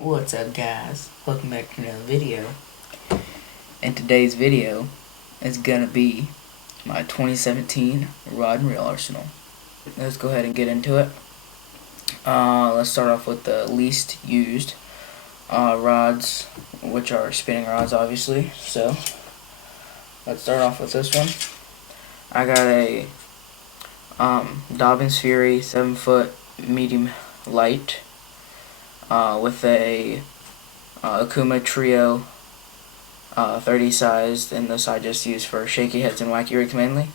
What's up, guys? Welcome back to another video. And today's video is gonna be my 2017 rod and reel arsenal. Let's go ahead and get into it. Let's start off with the least used rods, which are spinning rods, obviously. So let's start off with this one. I got a Dobyns Fury 7-foot medium light with a Okuma Trio 30 sized, and this I just use for shaky heads and wacky rigs mainly.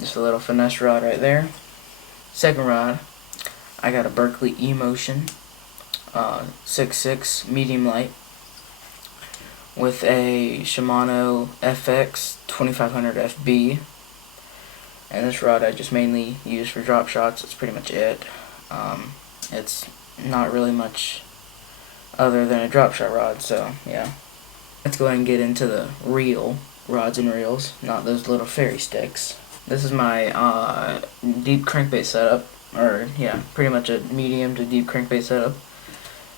Just a little finesse rod right there. Second rod, I got a Berkley E-Motion 6.6 medium light with a Shimano FX 2500 FB, and this rod I just mainly use for drop shots. That's pretty much it. It's not really much other than a drop shot rod, so yeah. Let's go ahead and get into the reel, rods and reels, not those little fairy sticks. This is my deep crankbait setup, or yeah, pretty much a medium to deep crankbait setup.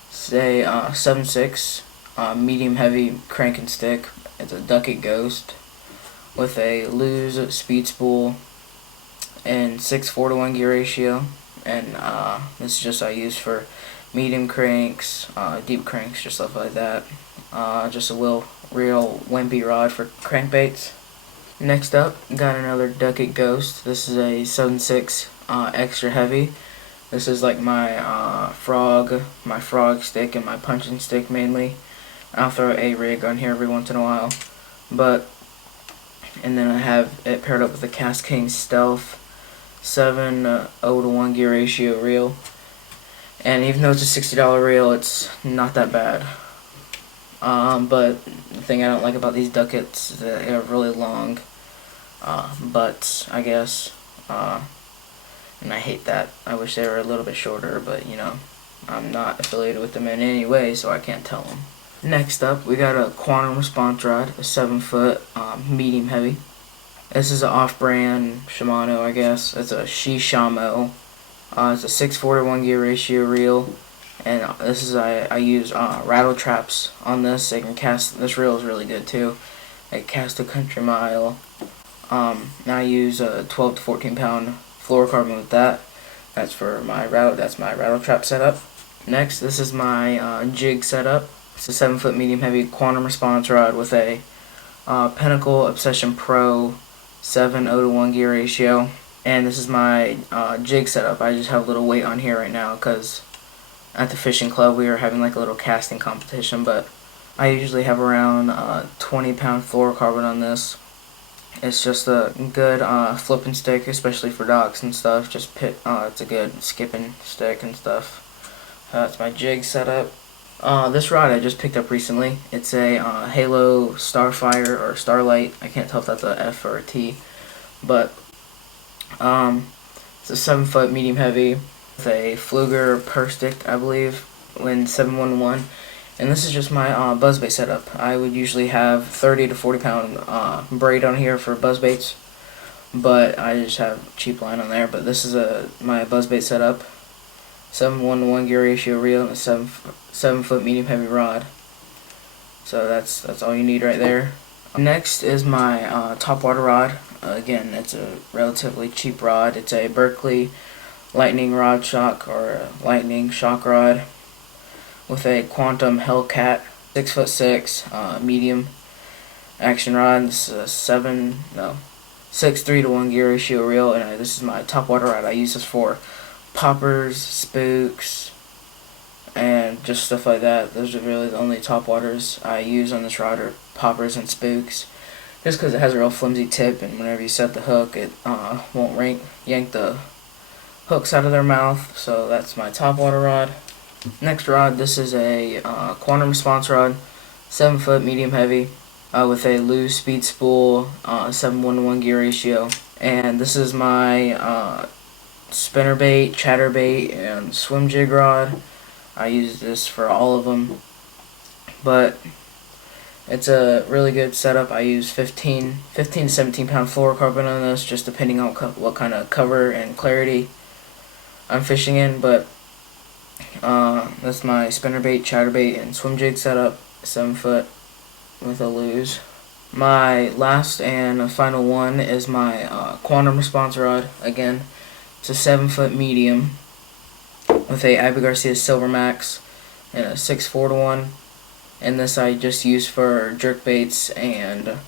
It's a 7.6 medium heavy crank and stick. It's a Duckett Ghost with a Lew's speed spool and 6:4 to 1 gear ratio, and this is just I use for medium cranks, deep cranks, just stuff like that. Just a real wimpy rod for crankbaits. Next up, got another Duckett Ghost. This is a 7.6 extra heavy. This is like my frog stick and my punching stick mainly. I'll throw a rig on here every once in a while, and then I have it paired up with the Cast King Stealth 7:0 to 1 gear ratio reel. And even though it's a $60 reel, it's not that bad. But the thing I don't like about these Ducketts is that they have really long butts, I guess. And I hate that. I wish they were a little bit shorter, but you know, I'm not affiliated with them in any way, so I can't tell them. Next up, we got a Quantum Response rod, a 7-foot medium heavy. This is an off-brand Shimano, I guess. It's a Shishamo. It's a 6:4 to 1 gear ratio reel, and this is I use rattle traps on this. They can cast. This reel is really good too. They cast a country mile. And I use a 12 to 14 pound fluorocarbon with that. That's for my rattle. That's my rattle trap setup. Next, this is my jig setup. It's a 7-foot medium heavy Quantum Response rod with a Pinnacle Obsession Pro 7:0 to 1 gear ratio. And this is my jig setup. I just have a little weight on here right now because at the fishing club we are having like a little casting competition, but I usually have around 20-pound fluorocarbon on this. It's just a good flipping stick, especially for docks and stuff. It's a good skipping stick and stuff. That's my jig setup. This rod I just picked up recently. It's a Halo Starfire or Starlight. I can't tell if that's a F or a T, but it's a 7-foot medium heavy with a Pflueger Purr stick, I believe, in 711. And this is just my buzzbait setup. I would usually have 30 to 40 pound braid on here for buzzbaits, but I just have cheap line on there. But this is my buzzbait setup, 7:1 to 1 gear ratio reel, and a 7-foot medium heavy rod. So that's all you need right there. Next is my topwater rod. Again, it's a relatively cheap rod. It's a Berkley Lightning Rod Shock, or a Lightning Shock Rod with a Quantum Hellcat 6'6" medium action rod. This is a 6:3 to 1 gear ratio reel, and this is my topwater rod. I use this for poppers, spooks, and just stuff like that. Those are really the only topwaters I use on this rod, are poppers and spooks. Just because it has a real flimsy tip, and whenever you set the hook, it won't yank the hooks out of their mouth. So that's my topwater rod. Next rod, this is a Quantum Response rod, 7-foot medium heavy, with a Lew's speed spool, 7:1 to 1 gear ratio. And this is my spinnerbait, chatterbait, and swim jig rod. I use this for all of them, but it's a really good setup. I use 15 to 17 pound fluorocarbon on this, just depending on what kind of cover and clarity I'm fishing in. But That's my spinnerbait, chatterbait, and swim jig setup. 7 foot with a lose. My last and final one is my quantum response rod. Again, it's a 7 foot medium with a Abu Garcia Silver Max and a 6/4 to 1. And this I just use for jerk baits and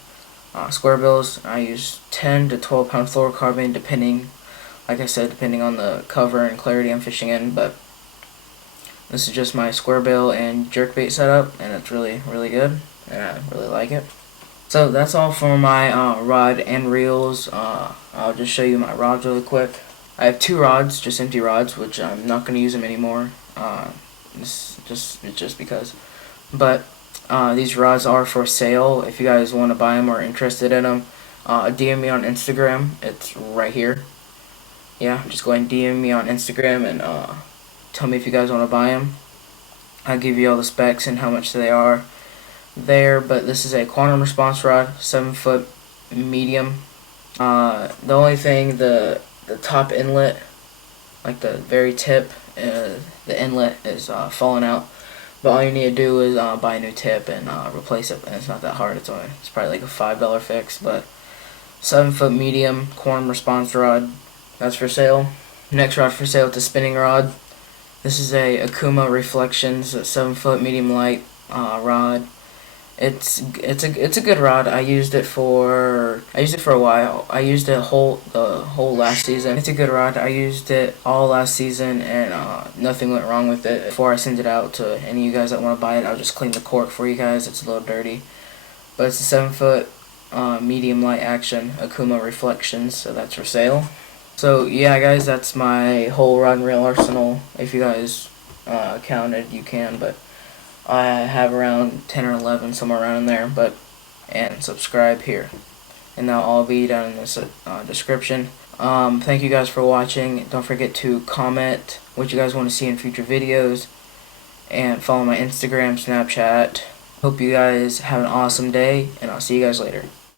square bills. I use 10 to 12 pound fluorocarbon, depending, like I said, depending on the cover and clarity I'm fishing in. But this is just my square bill and jerk bait setup, and it's really good, and I really like it. So that's all for my rod and reels. I'll just show you my rods really quick. I have 2 rods, just empty rods, which I'm not going to use them anymore. It's just because. But these rods are for sale. If you guys want to buy them or are interested in them, DM me on Instagram. It's right here. Yeah, just go ahead and DM me on Instagram and tell me if you guys want to buy them. I'll give you all the specs and how much they are there. But this is a quantum response rod, 7 foot medium. The only thing, the top inlet, like the very tip, the inlet is falling out. But all you need to do is buy a new tip and replace it, and it's not that hard. It's probably like a $5 fix. But 7 foot medium quantum response rod, that's for sale. Next rod for sale is a spinning rod. This is a Akuma Reflections 7 foot medium light rod. It's a good rod. I used it for a while. I used it the whole last season. It's a good rod. I used it all last season, and nothing went wrong with it. Before I send it out to any of you guys that want to buy it, I'll just clean the cork for you guys. It's a little dirty, but it's a 7 foot medium light action Akuma Reflections, so that's for sale. So yeah, guys, that's my whole rod and reel arsenal. If you guys counted, you can, but I have around 10 or 11, somewhere around in there. And subscribe here, and that'll all be down in this description. Thank you guys for watching. Don't forget to comment what you guys want to see in future videos, and follow my Instagram, Snapchat. Hope you guys have an awesome day, and I'll see you guys later.